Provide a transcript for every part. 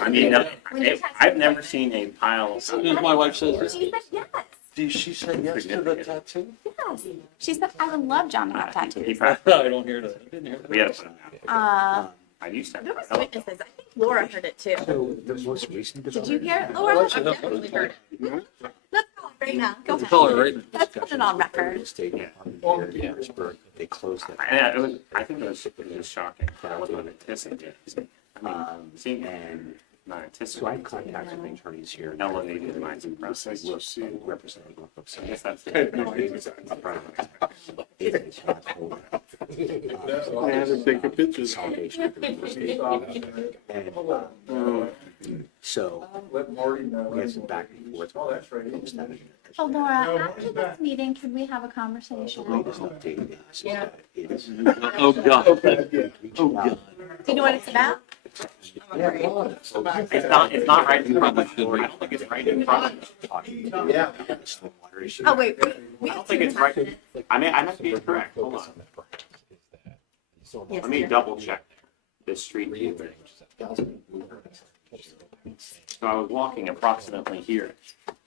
I mean, I've never seen a pile. As soon as my wife says, She said yes. she said yes to the tattoo? Yes. She said I would love John to have tattoos. I don't hear that. I didn't hear that. We had to put him out. I used to. There was witnesses. I think Laura heard it too. So the most recent Did you hear it, Oh, Laura? actually, I've definitely heard it. Let's call it right now. Go ahead. Call her right now. Let's put it on record. state on here in Harrisburg, they closed it. I think it was shocking. I was not anticipating. Seeing And not so I anticipating. contacted the attorneys here. Elevated minds and process. Representing group of I guess that's agents not hold I had to take a picture. consolidation agreement. And so we had some back and forth. Post that. Oh, Laura, after this meeting, can we have a conversation? The latest update is that it's Oh, God. reaching out. Do you know what it's about? It's not right in front of the door. I don't think it's right in front of the talking to the stormwater issue. Oh, wait. We I don't think it's right. I mean, I must be incorrect. Hold on. Let me double check this street view. So I was walking approximately here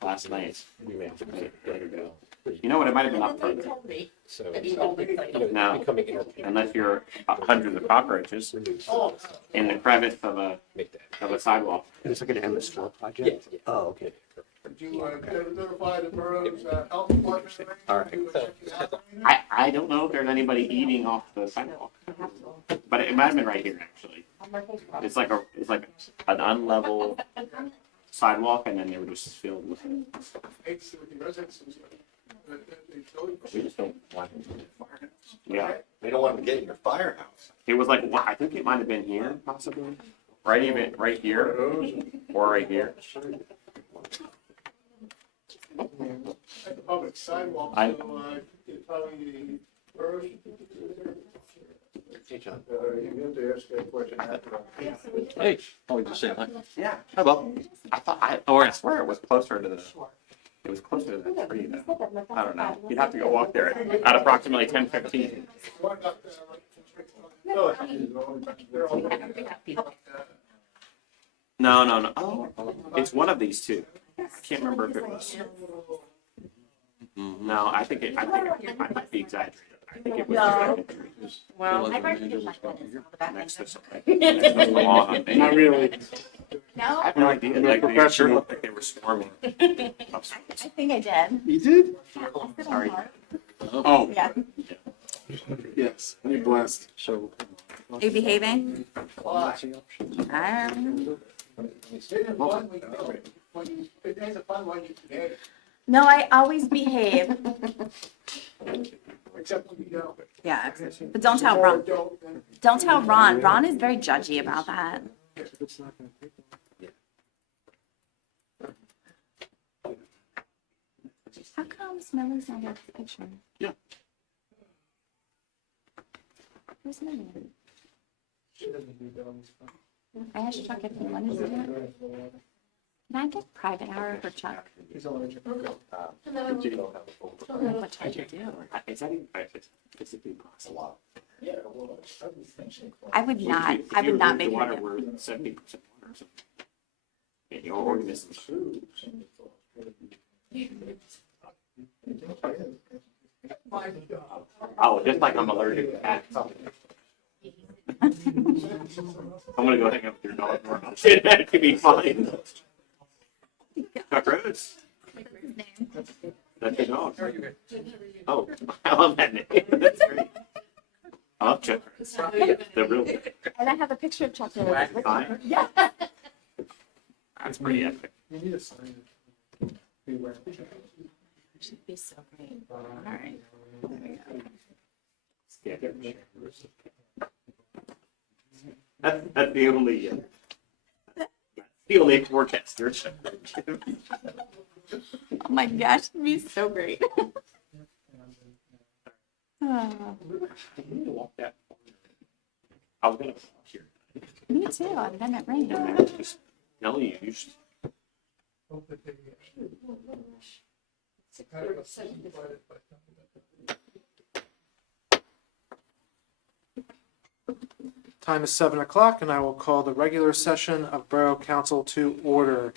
last night. You know what? It might have been up further. No, unless you're hundreds of cockroaches in the crevice of a sidewalk. It's like an MS4 project? Oh, okay. Do you want to notify the borough's health department? All right. I don't know if there's anybody eating off the sidewalk, but it might have been right here actually. It's like an unlevel sidewalk, and then they were just filled with. We just don't want them in the firehouse. Yeah, They don't want to get in your firehouse. it was like I think it might have been here possibly, right here, or right here. At the public sidewalk, I- so it's probably first. Hey, John. You have to ask that question after. Hey, oh, we just saying hi. Yeah, Hi, Bob. I swear it was closer to the. It was closer to the tree though. I don't know. You'd have to go walk there at approximately 10:15. No. Oh, it's one of these two. I can't remember if it was. No, I think I might be exaggerating. I think it was Well, I've already given my next to something. Next to the lawn. Not really. No, I have no idea. Like they sure looked like they were swarming. I think I did. You did? Sorry. Oh, Yeah. yes. You're blessed. So, Are you behaving? No, I always behave. Except when you don't. Yeah, but don't tell Ron. Don't tell Ron. Ron is very judgy about that. How come Miller's not in the picture? Yeah. Where's Miller? I asked Chuck if he wanted to do it. Can I get private hour for Chuck? What Chuck you do? Is that even physically possible? I would not. I would not make water him. were 70% water or something. In your organism. Oh, just like I'm allergic to cats. I'm gonna go hang out with your dog more. That could be fine. Chuck Rose. That's your dog. Oh, I love that name. That's great. I love Chuck Rose. The real guy. And I have a picture of Chuck. Fine. Yeah. That's pretty epic. You need a sign. Beware. Should be so great. All right. There we go. Yeah, that's the only forecaster. Oh my gosh, it'd be so great. Oh, I was gonna walk here. me too. I've been at rain. Just tell you should. Time is 7 o'clock, and I will call the regular session of Borough Council to order.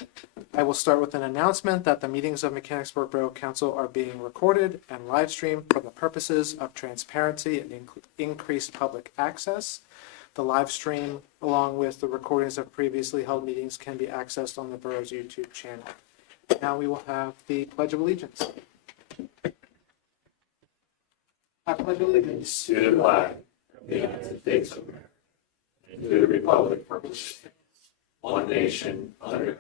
I will start with an announcement that the meetings of Mechanicsburg Borough Council are being recorded and live streamed for the purposes of transparency and increased public access. The live stream, along with the recordings of previously held meetings, can be accessed on the Borough's YouTube channel. Now we will have the Pledge of Allegiance. I pledge allegiance To the flag of the United States of America and to the republic for which it stands, one nation, under God,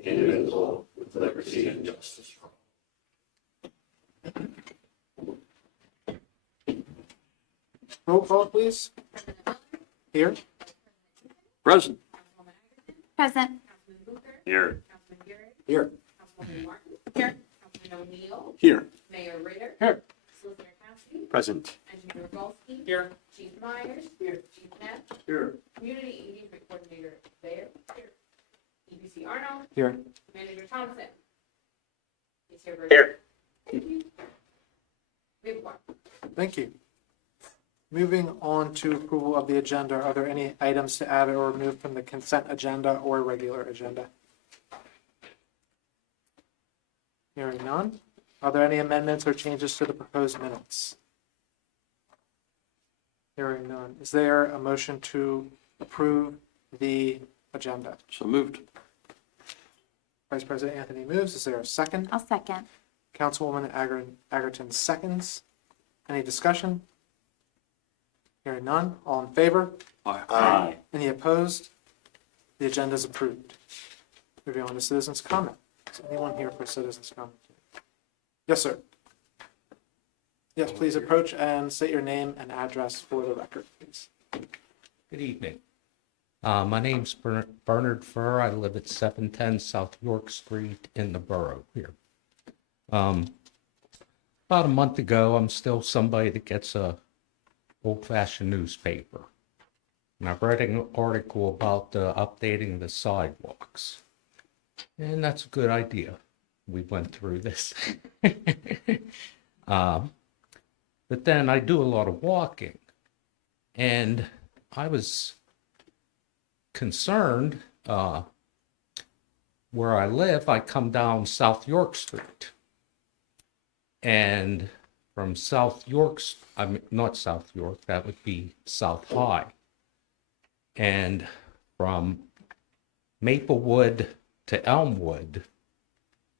indivisible, with liberty and justice for all. Roll call, please. Here. Present. Present. Here. Here. Here. Here. Mayor Ritter. Here. Solicitor Cassidy. Present. Engineer Golsky. Here. Chief Myers. Here. Chief Neff. Here. Community Engagement Coordinator Bayer. Here. EPC Arnold. Here. Manager Thompson. He's here. Here. Thank you. We have one. Thank you. Moving on to approval of the agenda, are there any items to add or remove from the consent agenda or regular agenda? Hearing none. Are there any amendments or changes to the proposed minutes? Hearing none. Is there a motion to approve the agenda? So moved. Vice President Anthony moves. Is there a second? I'll second. Councilwoman Agerton seconds. Any discussion? Hearing none. All in favor? Aye. Any opposed? The agenda is approved. Moving on to citizens' comment. Is anyone here for citizens' comment? Yes, sir. Yes, please approach and state your name and address for the record, please. Good evening. My name's Bernard Furr. I live at 710 South York Street in the borough here. About a month ago, I'm still somebody that gets a old-fashioned newspaper. And I read an article about updating the sidewalks. And that's a good idea. We went through this. But then I do a lot of walking. And I was concerned, where I live, I come down South York Street. And from South York, I mean, not South York, that would be South High. And from Maplewood to Elmwood,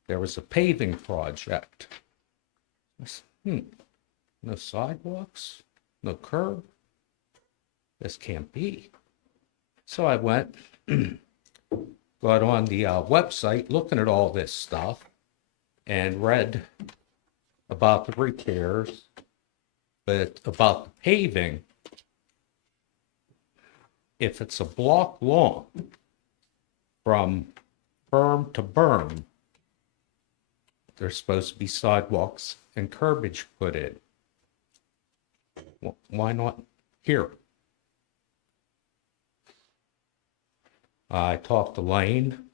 there was a paving project. I said, no sidewalks, no curb. This can't be. So I went, got on the website, looking at all this stuff, and read about the repairs, but about the paving, if it's a block long from berm to berm, there's supposed to be sidewalks and curbage put in. Why not here? I talked to Lane.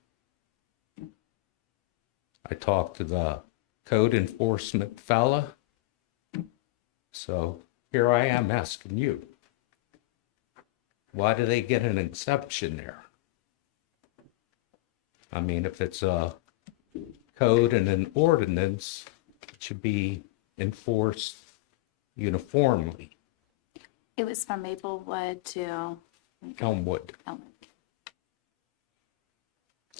I talked to the code enforcement fella. So here I am asking you, why do they get an exception there? I mean, if it's a code and an ordinance, it should be enforced uniformly. It was from Maplewood to Elmwood. Elmwood.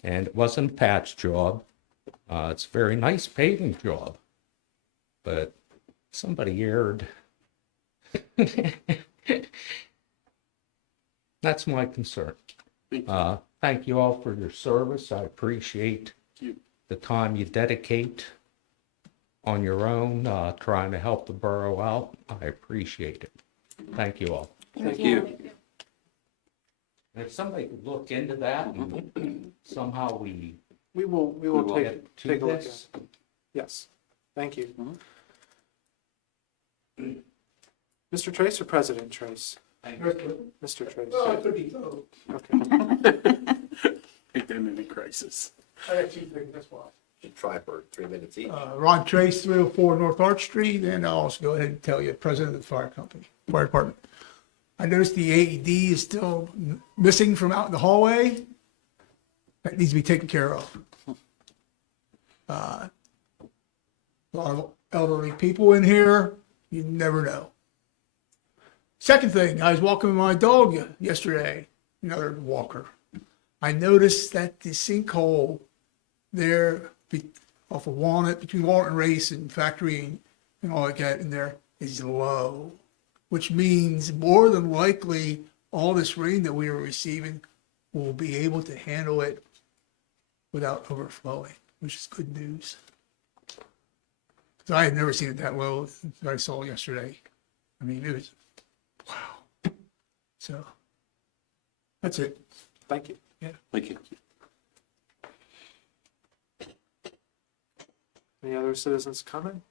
And it wasn't a patch job. It's a very nice paving job, but somebody erred. That's my concern. Thank you all for your service. I appreciate the time you dedicate on your own, trying to help the borough out. I appreciate it. Thank you all. Thank you. And if somebody could look into that and somehow we We will get take to a look at this. it. Yes, thank you. Mr. Trace or President Trace? Mr. Trace. Oh, it could be both. Okay. Identity crisis. I got two things, that's why. Should try for 3 minutes each. Ron Trace, 304 North Arch Street, and I'll also go ahead and tell you, President of the fire company, fire department. I noticed the AED is still missing from out in the hallway. That needs to be taken care of. A lot of elderly people in here, you never know. Second thing, I was walking my dog yesterday, another walker. I noticed that the sinkhole there off of Walnut, between Walnut and Race and Factory and all like that in there is low, which means more than likely all this rain that we are receiving will be able to handle it without overflowing, which is good news. So I had never seen it that low that I saw yesterday. I mean, it was, wow. So that's it. Thank you. Yeah. Thank you. Any other citizens comment?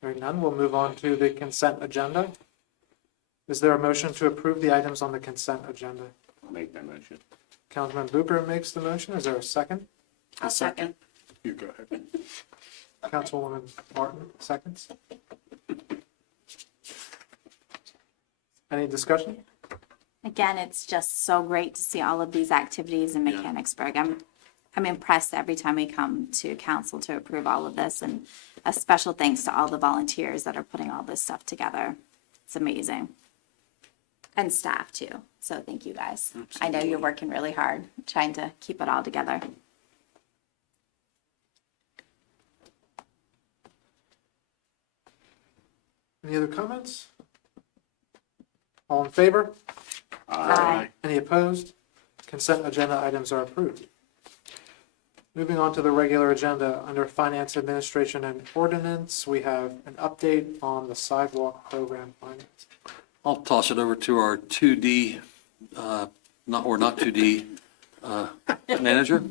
Hearing none, we'll move on to the consent agenda. Is there a motion to approve the items on the consent agenda? I'll make that motion. Councilman Bucher makes the motion. Is there a second? I'll second. You go ahead. Councilwoman Martin, seconds. Any discussion? Again, it's just so great to see all of these activities in Mechanicsburg. I'm impressed every time we come to council to approve all of this, and a special thanks to all the volunteers that are putting all this stuff together. It's amazing. And staff too. So thank you guys. I know you're working really hard trying to keep it all together. Any other comments? All in favor? Aye. Any opposed? Consent agenda items are approved. Moving on to the regular agenda, under Finance Administration and Ordinance, we have an update on the sidewalk program finance. I'll toss it over to our 2D, not 2D manager.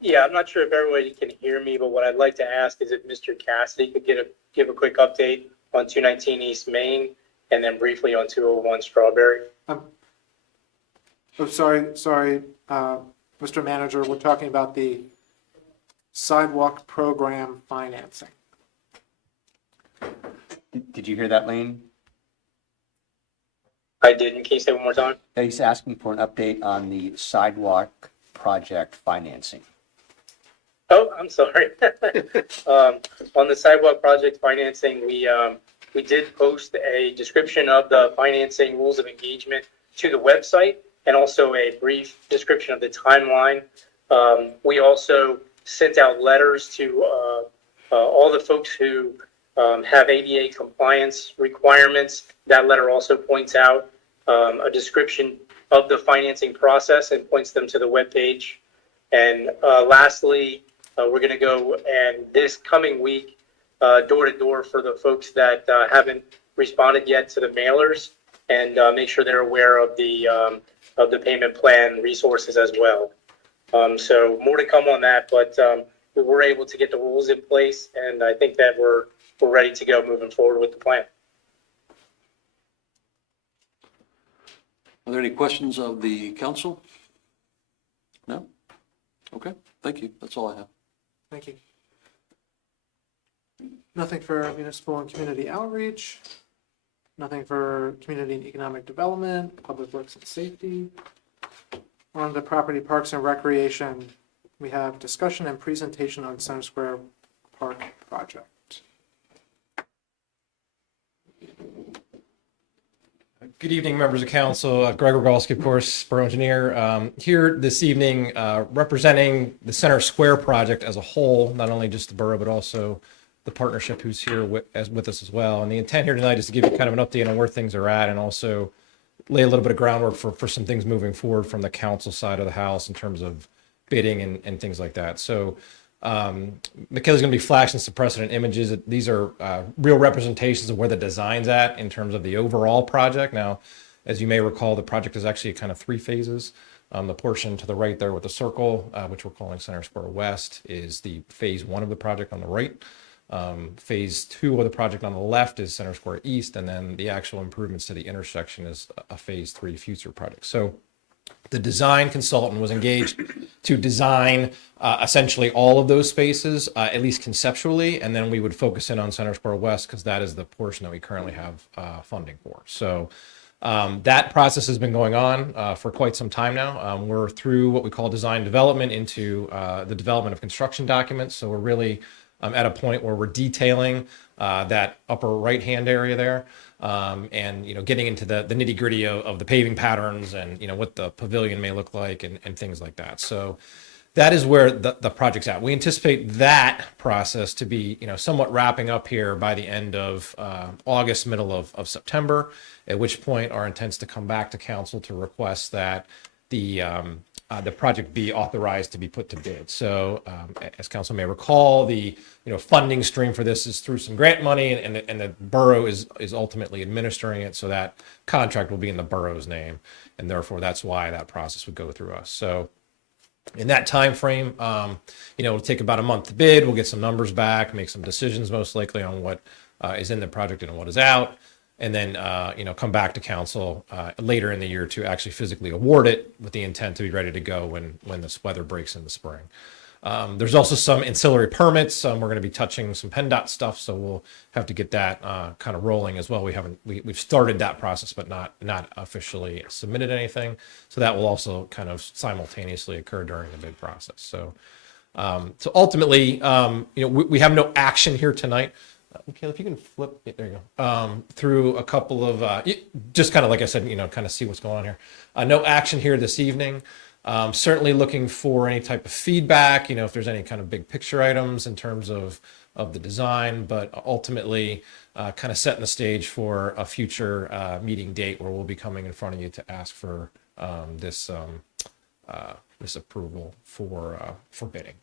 Yeah, I'm not sure if everybody can hear me, but what I'd like to ask is if Mr. Cassidy could give a quick update on 219 East Main and then briefly on 201 Strawberry. Oh, sorry, Mr. Manager, we're talking about the sidewalk program financing. Did you hear that, Lane? I didn't. Can you say one more time? He's asking for an update on the sidewalk project financing. Oh, I'm sorry. On the sidewalk project financing, we did post a description of the financing rules of engagement to the website and also a brief description of the timeline. We also sent out letters to all the folks who have ADA compliance requirements. That letter also points out a description of the financing process and points them to the webpage. And lastly, we're going to go and this coming week, door to door for the folks that haven't responded yet to the mailers, and make sure they're aware of the payment plan resources as well. So more to come on that, but we were able to get the rules in place, and I think that we're ready to go moving forward with the plan. Are there any questions of the council? No? Okay, thank you. That's all I have. Thank you. Nothing for municipal and community outreach. Nothing for community and economic development, public works and safety. On the property parks and recreation, we have discussion and presentation on Center Square Park project. Good evening, members of council. Greg Rogalski, of course, borough engineer, here this evening representing the Center Square project as a whole, not only just the borough, but also the partnership who's here with us as well. And the intent here tonight is to give you kind of an update on where things are at and also lay a little bit of groundwork for some things moving forward from the council side of the house in terms of bidding and things like that. So Michaela's going to be flashing some precedent images. These are real representations of where the design's at in terms of the overall project. Now, as you may recall, the project is actually kind of three phases. The portion to the right there with the circle, which we're calling Center Square West, is the phase one of the project on the right. Phase two of the project on the left is Center Square East, and then the actual improvements to the intersection is a phase three future project. So The design consultant was engaged to design essentially all of those spaces, at least conceptually, and then we would focus in on Center Square West because that is the portion that we currently have funding for. So that process has been going on for quite some time now. We're through what we call design development into the development of construction documents. So we're really at a point where we're detailing that upper right-hand area there, and getting into the nitty-gritty of the paving patterns and what the pavilion may look like and things like that. So that is where the project's at. We anticipate that process to be somewhat wrapping up here by the end of August, middle of September, at which point our intent is to come back to council to request that the project be authorized to be put to bid. So as council may recall, the funding stream for this is through some grant money, and the borough is ultimately administering it. So that contract will be in the borough's name, and therefore that's why that process would go through us. So in that time frame, it'll take about a month to bid. We'll get some numbers back, make some decisions most likely on what is in the project and what is out, and then come back to council later in the year to actually physically award it with the intent to be ready to go when this weather breaks in the spring. There's also some ancillary permits. We're going to be touching some PennDOT stuff, so we'll have to get that kind of rolling as well. We've started that process, but not officially submitted anything. So that will also kind of simultaneously occur during the bid process. So ultimately, we have no action here tonight. Okay, if you can flip it, there you go. Through a couple of, just kind of like I said, kind of see what's going on here. No action here this evening. Certainly looking for any type of feedback, if there's any kind of big picture items in terms of the design, but ultimately kind of setting the stage for a future meeting date where we'll be coming in front of you to ask for this approval for bidding.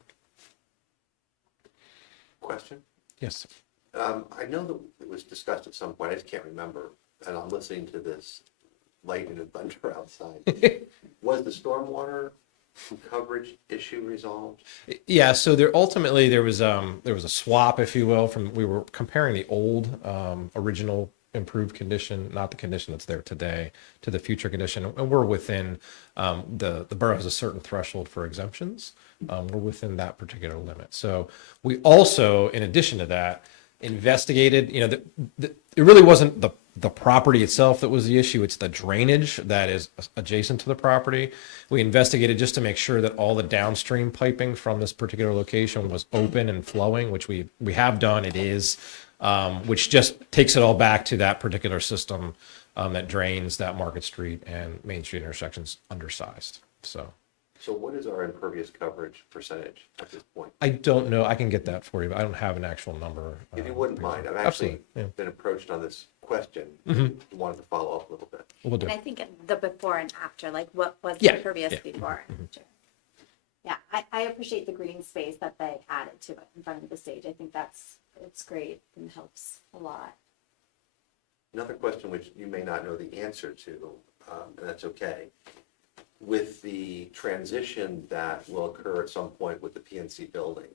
Question? Yes. I know that it was discussed at some point, I just can't remember, and I'm listening to this lightning and thunder outside. Was the stormwater coverage issue resolved? Yeah, so there was a swap, if you will, we were comparing the old original improved condition, not the condition that's there today, to the future condition, and we're within the borough has a certain threshold for exemptions. We're within that particular limit. So we also, in addition to that, investigated, it really wasn't the property itself that was the issue, it's the drainage that is adjacent to the property. We investigated just to make sure that all the downstream piping from this particular location was open and flowing, which we have done, it is, which just takes it all back to that particular system that drains that Market Street and Main Street intersections undersized. So what is our impervious coverage percentage at this point? I don't know. I can get that for you, but I don't have an actual number. If you wouldn't mind, I've actually been approached on this question. Wanted to follow up a little bit. We'll do. And I think the before and after, like what was impervious before and after. Yeah, I appreciate the green space that they added to it in front of the stage. I think it's great and helps a lot. Another question which you may not know the answer to, and that's okay. With the transition that will occur at some point with the PNC building,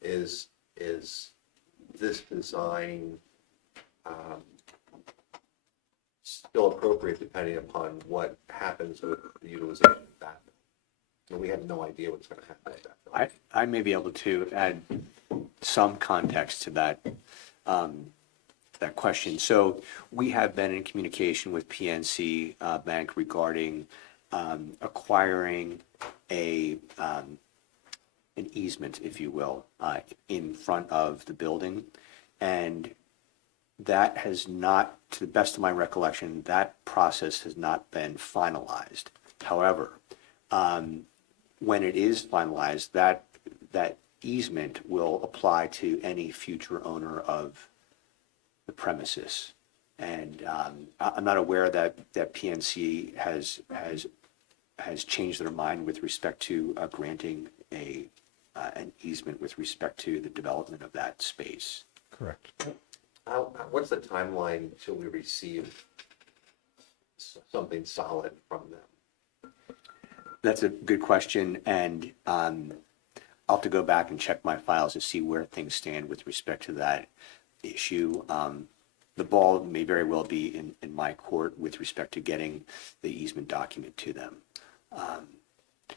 is this design still appropriate depending upon what happens with the utilization of that? And we have no idea what's going to happen with that building. I may be able to add some context to that question. So we have been in communication with PNC Bank regarding acquiring an easement, if you will, in front of the building. And that has not, to the best of my recollection, that process has not been finalized. However, when it is finalized, that easement will apply to any future owner of the premises. And I'm not aware that PNC has changed their mind with respect to granting an easement with respect to the development of that space. Correct. What's the timeline till we receive something solid from them? That's a good question, and I'll have to go back and check my files to see where things stand with respect to that issue. The ball may very well be in my court with respect to getting the easement document to them.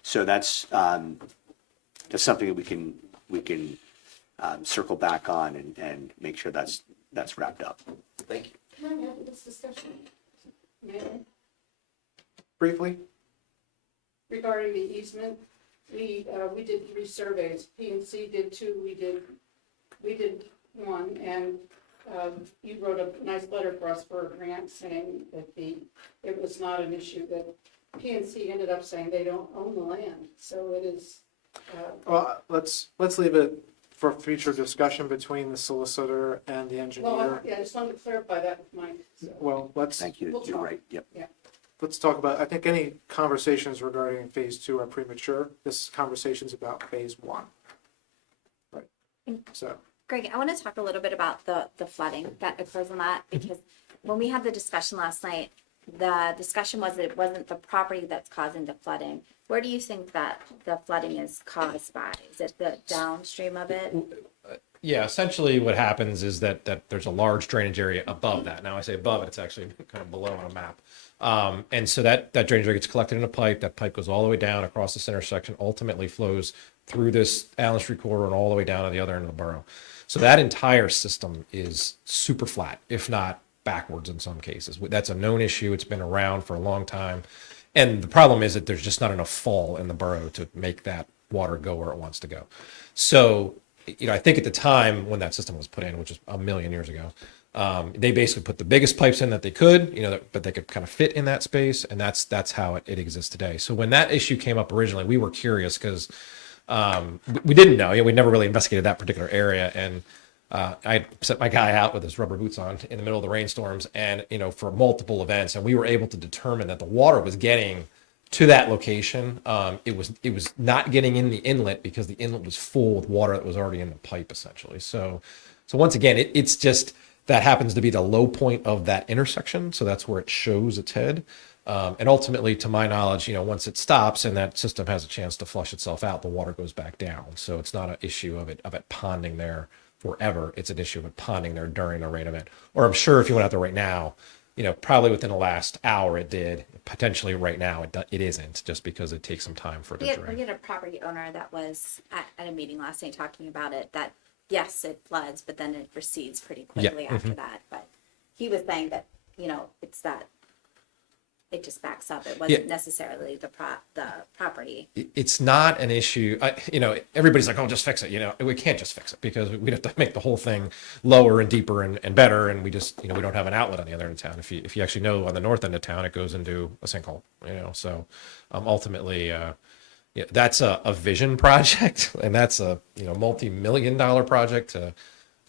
So that's something that we can circle back on and make sure that's wrapped up. Thank you. Can I have this discussion? Mayor? Briefly, Regarding the easement, we did 3 surveys. P&C did 2, we did 1, and you wrote a nice letter for us for a grant saying that it was not an issue, that P&C ended up saying they don't own the land, so it is. well, let's leave it for future discussion between the solicitor and the Well, engineer. yeah, I just wanted to clarify that with Mike. So. Well, let's Thank you. We'll You're talk. right. Yep. let's talk about, I think any conversations regarding phase 2 are premature. This conversation's about phase 1. Right, so. Greg, I want to talk a little bit about the flooding that occurs on that, because when we had the discussion last night, the discussion was that it wasn't the property that's causing the flooding. Where do you think that the flooding is caused by? Is it the downstream of it? Yeah, essentially what happens is that there's a large drainage area above that. Now I say above it, it's actually kind of below on a map. And so that drainage area gets collected in a pipe. That pipe goes all the way down across this intersection, ultimately flows through this Allen Street corridor and all the way down to the other end of the borough. So that entire system is super flat, if not backwards in some cases. That's a known issue. It's been around for a long time. And the problem is that there's just not enough fall in the borough to make that water go where it wants to go. So, I think at the time when that system was put in, which is a million years ago, they basically put the biggest pipes in that they could, but they could kind of fit in that space. And that's how it exists today. So when that issue came up originally, we were curious because we didn't know. We never really investigated that particular area. And I sent my guy out with his rubber boots on in the middle of the rainstorms and, for multiple events. And we were able to determine that the water was getting to that location. It was not getting in the inlet because the inlet was full with water that was already in the pipe, essentially. So once again, it's just that happens to be the low point of that intersection. So that's where it shows its head. And ultimately, to my knowledge, once it stops and that system has a chance to flush itself out, the water goes back down. So it's not an issue of it ponding there forever. It's an issue of it ponding there during a rain event. Or I'm sure if you went out there right now, probably within the last hour it did. Potentially right now it isn't, just because it takes some time for it to drain. We had a property owner that was at a meeting last night talking about it, that yes, it floods, but then it recedes pretty quickly after that. But he was saying that, it's that it just backs up. It wasn't necessarily the property. It's not an issue. Everybody's like, oh, just fix it. We can't just fix it because we'd have to make the whole thing lower and deeper and better. And we just, we don't have an outlet on the other end of town. If you actually know, on the north end of town, it goes into a sinkhole, so ultimately, that's a vision project, and that's a, multi-million-dollar project to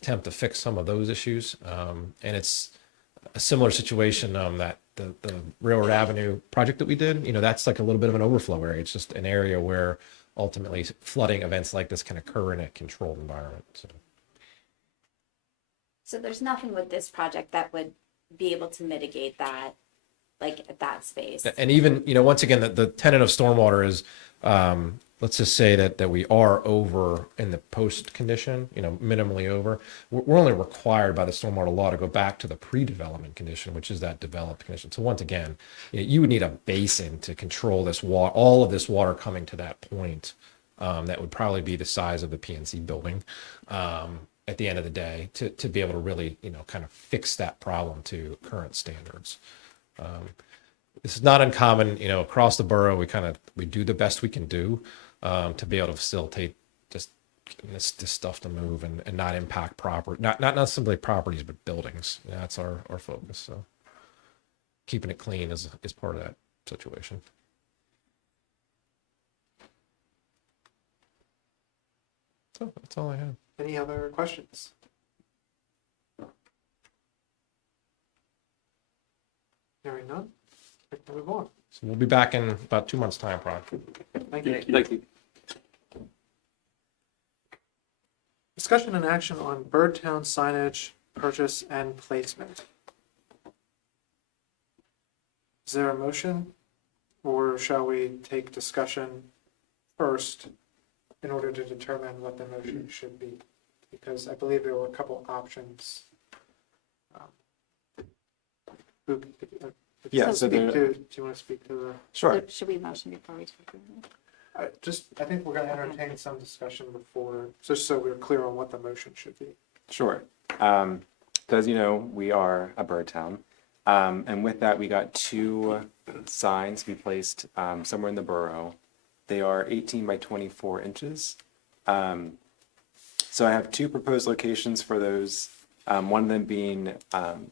attempt to fix some of those issues. And it's a similar situation that the Railroad Avenue project that we did, that's like a little bit of an overflow area. It's just an area where ultimately flooding events like this can occur in a controlled environment. So there's nothing with this project that would be able to mitigate that, like at that space. And even, once again, the tenet of stormwater is, let's just say that we are over in the post condition, minimally over. We're only required by the stormwater law to go back to the pre-development condition, which is that developed condition. So once again, you would need a basin to control this water, all of this water coming to that point. That would probably be the size of the PNC building at the end of the day to be able to really, kind of fix that problem to current standards. This is not uncommon, across the borough. We do the best we can do to be able to facilitate just this stuff to move and not impact property, not simply properties, but buildings. That's our focus. So keeping it clean is part of that situation. So that's all I have. Any other questions? Hearing none, we can move on. So we'll be back in about 2 months' time, Ron. Thank you. Thank you. Discussion and action on Birdtown signage purchase and placement. Is there a motion, or shall we take discussion first in order to determine what the motion should be? Because I believe there were a couple options. Do you want to speak to the? So should we motion before we approve it? I think we're going to entertain some discussion before, just so we're clear on what the motion should be. Sure. So as you know, we are a bird town. And with that, we got 2 signs to be placed somewhere in the borough. They are 18 by 24 inches. So I have 2 proposed locations for those. One of them being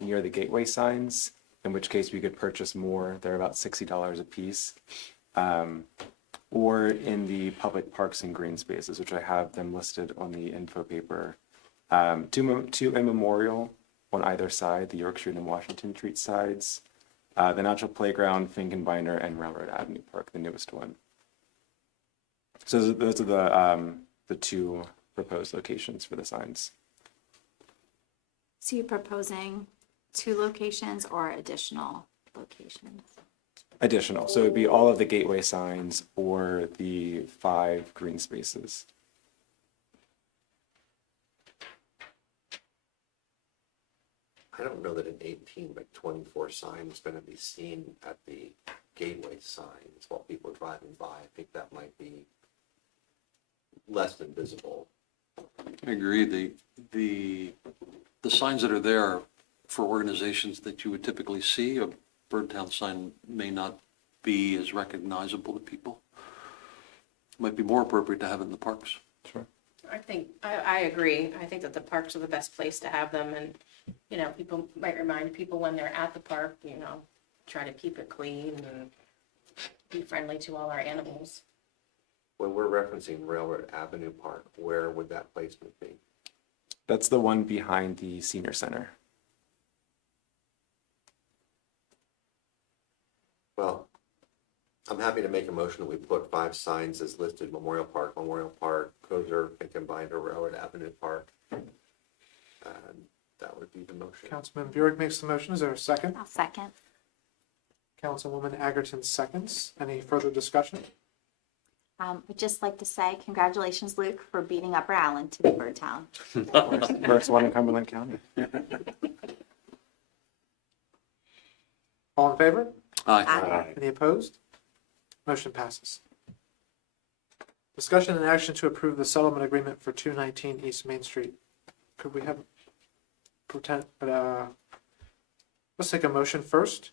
near the gateway signs, in which case we could purchase more. They're about $60 a piece. Or in the public parks and green spaces, which I have them listed on the info paper. 2 in Memorial on either side, the York Street and Washington Street sides. The Natural Playground, Finkenbinder, and Railroad Avenue Park, the newest one. So those are the 2 proposed locations for the signs. So you're proposing 2 locations or additional locations? Additional, so it'd be all of the gateway signs or the 5 green spaces. I don't know that an 18 by 24 sign is going to be seen at the gateway signs while people are driving by. I think that might be less than visible. I agree. The signs that are there for organizations that you would typically see, a Birdtown sign may not be as recognizable to people. Might be more appropriate to have it in the parks. Sure. I agree. I think that the parks are the best place to have them, and, people might remind people when they're at the park, try to keep it clean and be friendly to all our animals. When we're referencing Railroad Avenue Park, where would that placement be? That's the one behind the senior center. Well, I'm happy to make a motion that we put 5 signs as listed: Memorial Park, Kozer, Finkenbinder, Railroad Avenue Park. And that would be the motion. Councilman Bjork makes the motion. Is there a second? I'll second. Councilwoman Agerton seconds. Any further discussion? I'd just like to say congratulations, Luke, for beating Upper Allen to the Bird Town. First one in Cumberland County. All in favor? Aye. Any opposed? Motion passes. Discussion and action to approve the settlement agreement for 219 East Main Street. Could we have let's take a motion first.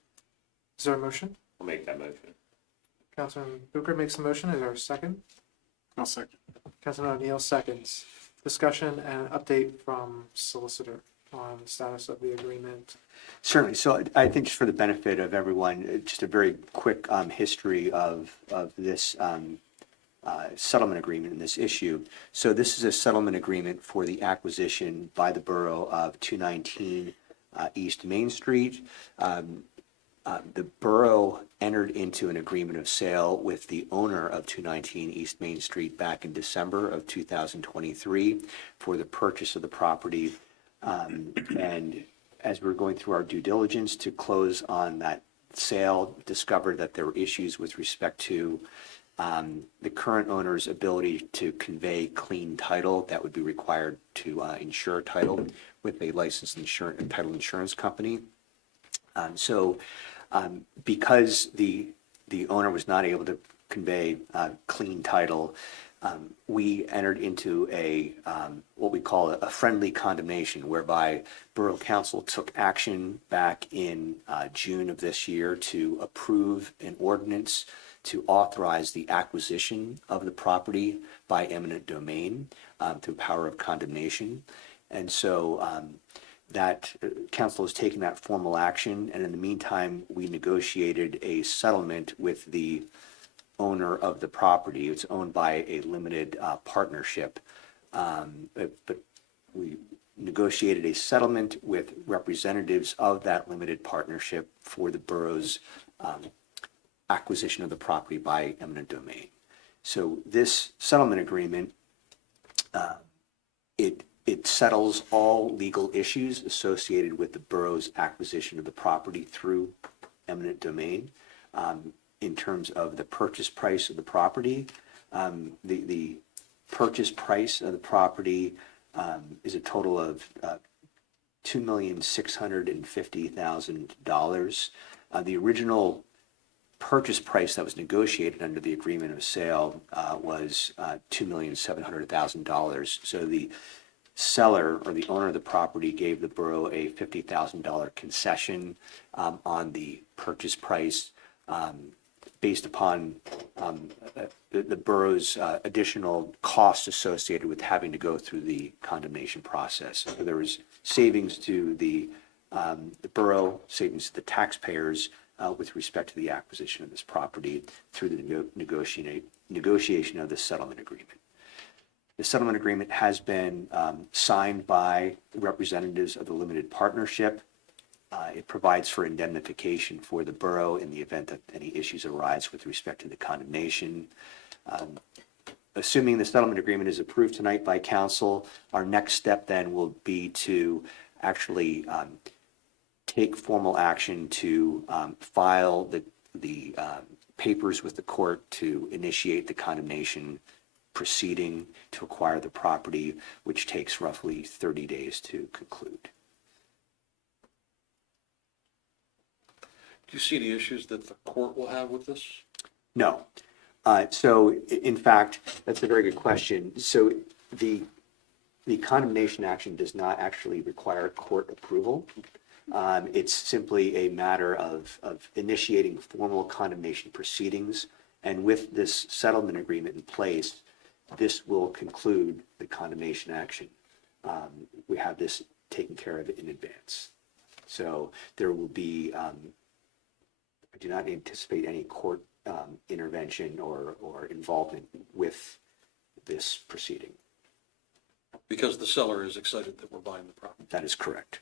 Is there a motion? I'll make that motion. Councilman Booker makes a motion. Is there a second? I'll second. Councilman O'Neill seconds. Discussion and update from solicitor on the status of the agreement. Certainly. So I think just for the benefit of everyone, just a very quick history of this settlement agreement and this issue. So this is a settlement agreement for the acquisition by the borough of 219 East Main Street. The borough entered into an agreement of sale with the owner of 219 East Main Street back in December of 2023 for the purchase of the property. And as we were going through our due diligence to close on that sale, discovered that there were issues with respect to the current owner's ability to convey clean title that would be required to insure title with a licensed title insurance company. Because the owner was not able to convey clean title, we entered into what we call a friendly condemnation, whereby Borough Council took action back in June of this year to approve an ordinance to authorize the acquisition of the property by eminent domain through power of condemnation. And so that council has taken that formal action, and in the meantime, we negotiated a settlement with the owner of the property. It's owned by a limited partnership, but we negotiated a settlement with representatives of that limited partnership for the borough's acquisition of the property by eminent domain. So this settlement agreement, it settles all legal issues associated with the borough's acquisition of the property through eminent domain. In terms of the purchase price of the property, the purchase price of the property is a total of $2,650,000. The original purchase price that was negotiated under the agreement of sale was $2,700,000. So the seller or the owner of the property gave the borough a $50,000 concession on the purchase price based upon the borough's additional costs associated with having to go through the condemnation process. So there was savings to the borough, savings to the taxpayers with respect to the acquisition of this property through the negotiation of the settlement agreement. The settlement agreement has been signed by representatives of the limited partnership. It provides for indemnification for the borough in the event that any issues arise with respect to the condemnation. Assuming the settlement agreement is approved tonight by council, our next step then will be to actually take formal action to file the papers with the court to initiate the condemnation proceeding to acquire the property, which takes roughly 30 days to conclude. Do you see any issues that the court will have with this? No. So in fact, that's a very good question. So the condemnation action does not actually require court approval. It's simply a matter of initiating formal condemnation proceedings. And with this settlement agreement in place, this will conclude the condemnation action. We have this taken care of in advance. So there will be, I do not anticipate any court intervention or involvement with this proceeding. Because the seller is excited that we're buying the property. That is correct.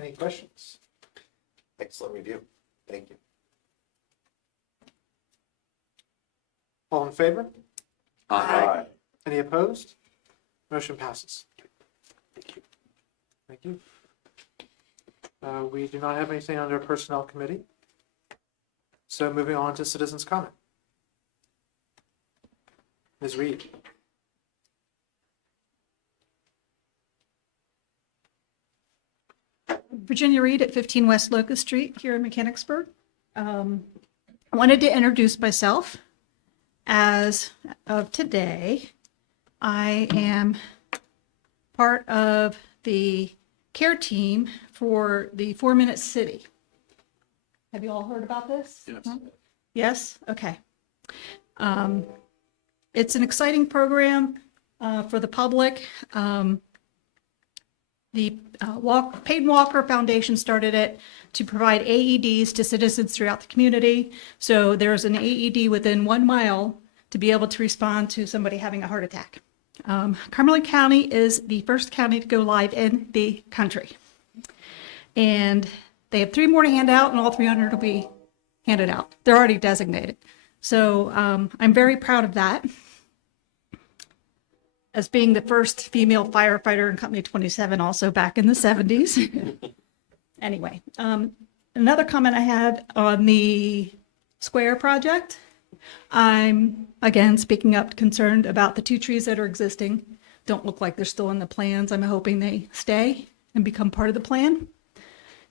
Any questions? Excellent review. Thank you. All in favor? Aye. Any opposed? Motion passes. Thank you. Thank you. We do not have anything under Personnel Committee. So moving on to citizens' comment. Ms. Reed. Virginia Reed at 15 West Locust Street here in Mechanicsburg. I wanted to introduce myself. As of today, I am part of the care team for the 4-Minute City. Have you all heard about this? Yes. No? Yes? Okay. It's an exciting program for the public. The Peyton Walker Foundation started it to provide AEDs to citizens throughout the community. So there's an AED within 1 mile to be able to respond to somebody having a heart attack. Cumberland County is the first county to go live in the country. And they have 3 more to hand out, and all 300 will be handed out. They're already designated. So I'm very proud of that. As being the first female firefighter in Company 27, also back in the 70s. Anyway, another comment I had on the square project. I'm, again, speaking up, concerned about the 2 trees that are existing. Don't look like they're still in the plans. I'm hoping they stay and become part of the plan.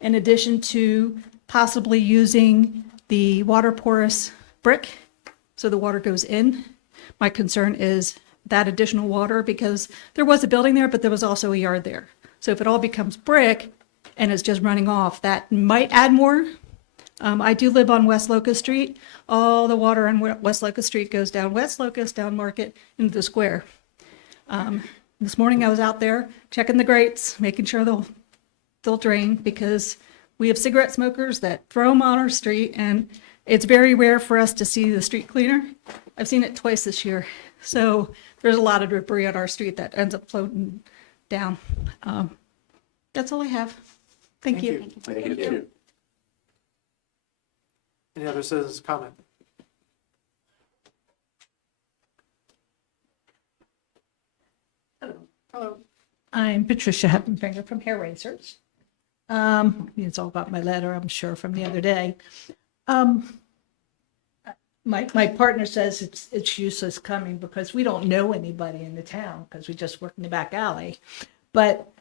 In addition to possibly using the water porous brick so the water goes in. My concern is that additional water, because there was a building there, but there was also a yard there. So if it all becomes brick and it's just running off, that might add more. I do live on West Locust Street. All the water on West Locust Street goes down West Locust, down Market, into the square. This morning I was out there checking the grates, making sure they'll drain, because we have cigarette smokers that throw them on our street, and it's very rare for us to see the street cleaner. I've seen it twice this year. So there's a lot of debris on our street that ends up floating down. That's all I have. Thank you. Thank you. Any other citizens' comment? Hello. I'm Patricia Heppenfinger from Hair Racers. It's all about my letter, I'm sure, from the other day. my partner says it's useless coming because we don't know anybody in the town because we just work in the back alley. But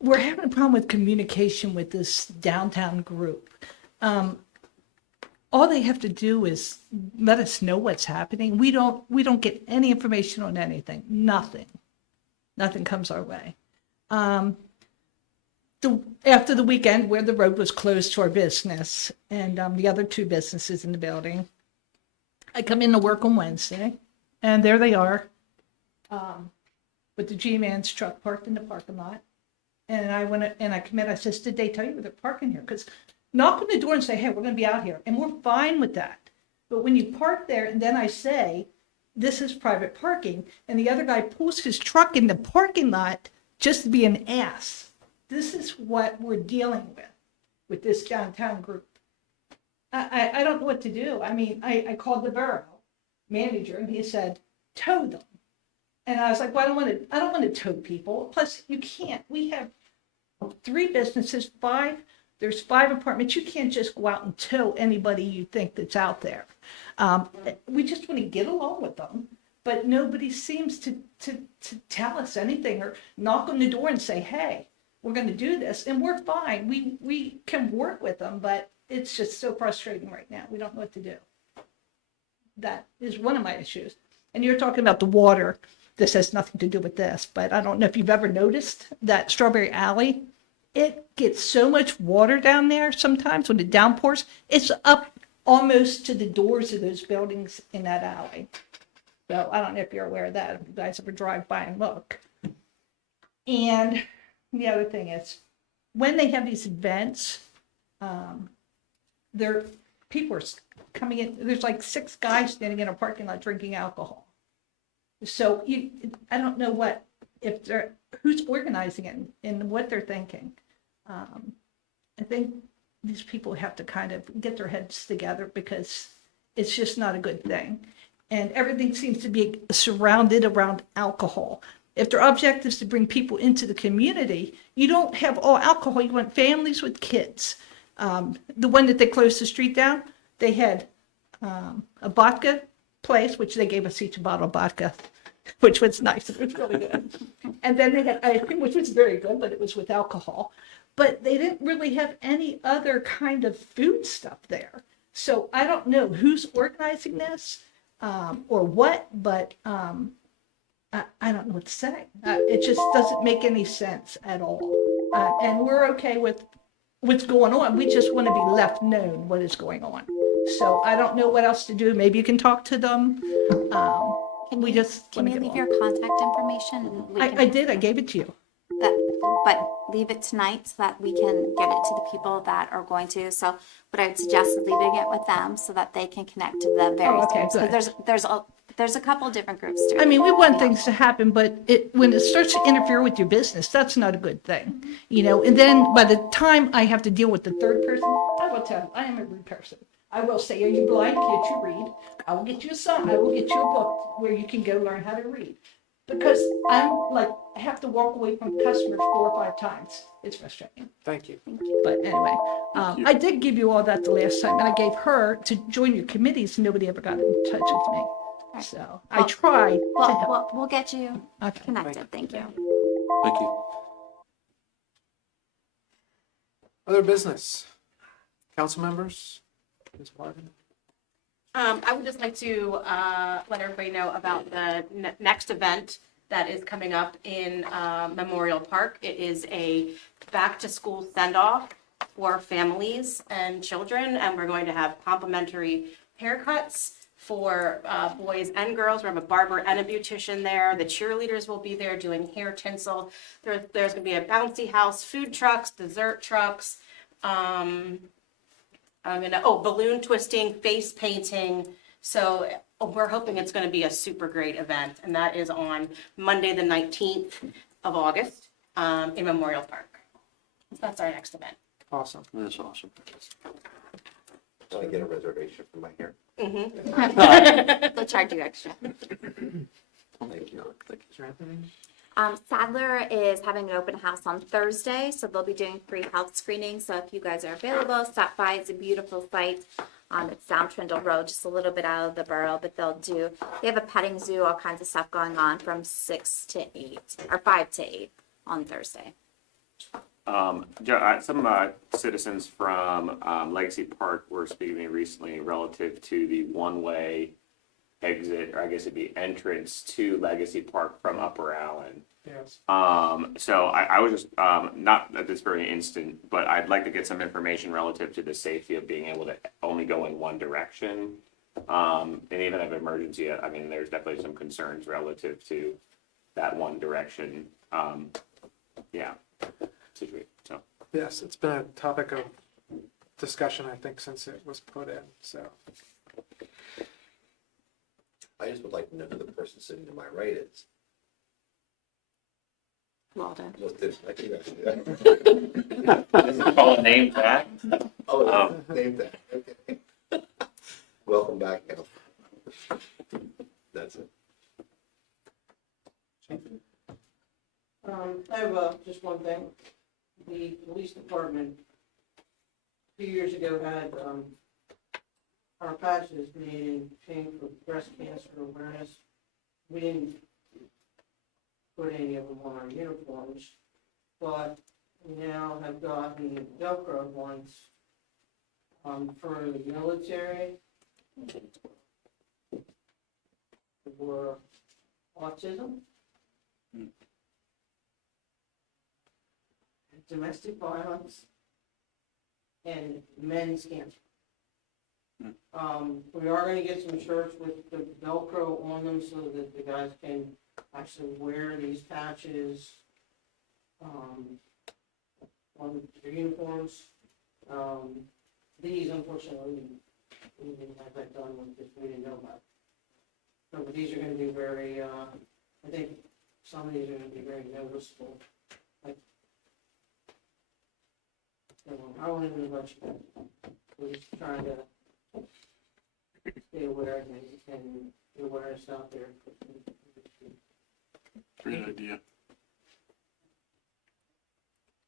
we're having a problem with communication with this downtown group. All they have to do is let us know what's happening. We don't get any information on anything. Nothing comes our way. After the weekend where the road was closed to our business and the other two businesses in the building, I come in to work on Wednesday, and there they are with the G-Man's truck parked in the parking lot. And I come in, I says, did they tell you they're parking here? Because knock on the door and say, hey, we're going to be out here. And we're fine with that. But when you park there and then I say, this is private parking, and the other guy pulls his truck in the parking lot just to be an ass. This is what we're dealing with this downtown group. I don't know what to do. I mean, I called the borough manager and he said, tow them. And I was like, well, I don't want to tow people. Plus, you can't. We have 3 businesses, 5. There's 5 apartments. You can't just go out and tow anybody you think that's out there. We just want to get along with them, but nobody seems to tell us anything or knock on the door and say, hey, we're going to do this. And we're fine. We can work with them, but it's just so frustrating right now. We don't know what to do. That is one of my issues. And you're talking about the water. This has nothing to do with this, but I don't know if you've ever noticed that Strawberry Alley, it gets so much water down there sometimes when it downpours. It's up almost to the doors of those buildings in that alley. So I don't know if you're aware of that, if you guys ever drive by and look. And the other thing is, when they have these events, people are coming in, there's like 6 guys standing in a parking lot drinking alcohol. So I don't know who's organizing it and what they're thinking. I think these people have to kind of get their heads together because it's just not a good thing. And everything seems to be surrounded around alcohol. If their objective is to bring people into the community, you don't have all alcohol. You want families with kids. The one that they closed the street down, they had a vodka place, which they gave us each a bottle of vodka, which was nice. It was really good. And then they had ice cream, which was very good, but it was with alcohol. But they didn't really have any other kind of food stuff there. So I don't know who's organizing this or what, but I don't know what to say. It just doesn't make any sense at all. And we're okay with what's going on. We just want to be left known what is going on. So I don't know what else to do. Maybe you can talk to them. Can you leave your contact information? And I did. I gave it to you. But leave it tonight so that we can get it to the people that are going to. So what I would suggest is leaving it with them so that they can connect to the various groups. Because there's a couple different groups too. I mean, we want things to happen, but when it starts to interfere with your business, that's not a good thing, And then by the time I have to deal with the third person, I will tell you, I am a rude person. I will say, are you blind? Can't you read? I will get you a sign. I will get you a book where you can go learn how to read. Because I have to walk away from customers 4 or 5 times. It's frustrating. Thank you. But anyway, I did give you all that the last time, and I gave her to join your committees. Nobody ever got in touch with me. So I tried to help. We'll get you connected. Thank you. Thank you. Other business? Council members? Ms. Martin? I would just like to let everybody know about the next event that is coming up in Memorial Park. It is a back-to-school send-off for families and children, and we're going to have complimentary haircuts for boys and girls. We have a barber and a beautician there. The cheerleaders will be there doing hair tinsel. There's going to be a bouncy house, food trucks, dessert trucks. Balloon twisting, face painting. So we're hoping it's going to be a super great event. And that is on Monday, the 19th of August in Memorial Park. So that's our next event. Awesome. That's awesome. Do I get a reservation for my hair? Mm-hmm. They'll charge you extra. Thank you. Is there anything? Sadler is having an open house on Thursday, so they'll be doing free health screenings. So if you guys are available, stop by. It's a beautiful site. It's down Trindle Road, just a little bit out of the borough, but they have a petting zoo, all kinds of stuff going on from 6 to 8, or 5 to 8 on Thursday. Some citizens from Legacy Park were speaking to me recently relative to the one-way exit, or I guess it'd be entrance to Legacy Park from Upper Allen. Yes. So I was just, not at this very instant, but I'd like to get some information relative to the safety of being able to only go in one direction. And even of emergency, I mean, there's definitely some concerns relative to that one direction, situation, so. Yes, it's been a topic of discussion, I think, since it was put in, so. I just would like to know who the person sitting to my right is. Waldo. Just did, I think I should do that. Call it name tag. Oh, name that, okay. Welcome back, Al. That's it. I have just one thing. The police department, a few years ago, had our patches made in pink for breast cancer awareness. We didn't put any of them on our uniforms, but we now have gotten Velcro ones for the military, for autism, domestic violence, and men's cancer. We are gonna get some shirts with the Velcro on them so that the guys can actually wear these patches on their uniforms. These, unfortunately, we didn't have that done because we didn't know about it. So, but these are gonna be very, I think some of these are gonna be very noticeable. Like, I won't even let you know. We're just trying to stay aware and the awareness out there. Great idea.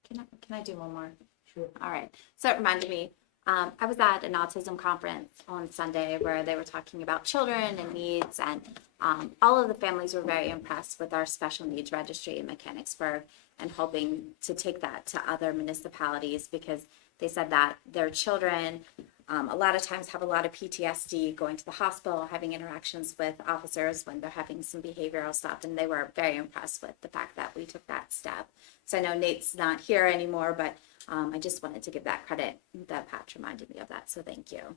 Can I do one more? Sure. All right. So it reminded me, I was at an autism conference on Sunday where they were talking about children and needs, and all of the families were very impressed with our special needs registry in Mechanicsburg and hoping to take that to other municipalities because they said that their children a lot of times have a lot of PTSD, going to the hospital, having interactions with officers when they're having some behavioral stuff, and they were very impressed with the fact that we took that step. So I know Nate's not here anymore, but I just wanted to give that credit. That Pat reminded me of that, so thank you.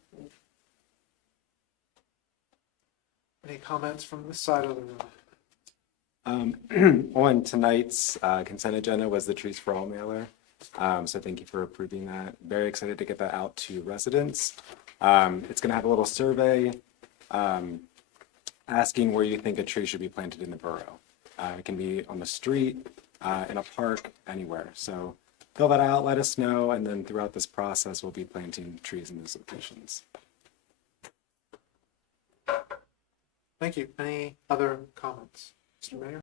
Any comments from this side of the room? On tonight's consent agenda was the Trees for All mailer. So thank you for approving that. Very excited to get that out to residents. It's going to have a little survey asking where you think a tree should be planted in the borough. It can be on the street, in a park, anywhere. So fill that out, let us know, and then throughout this process, we'll be planting trees in those locations. Thank you. Any other comments? Mr. Mayor?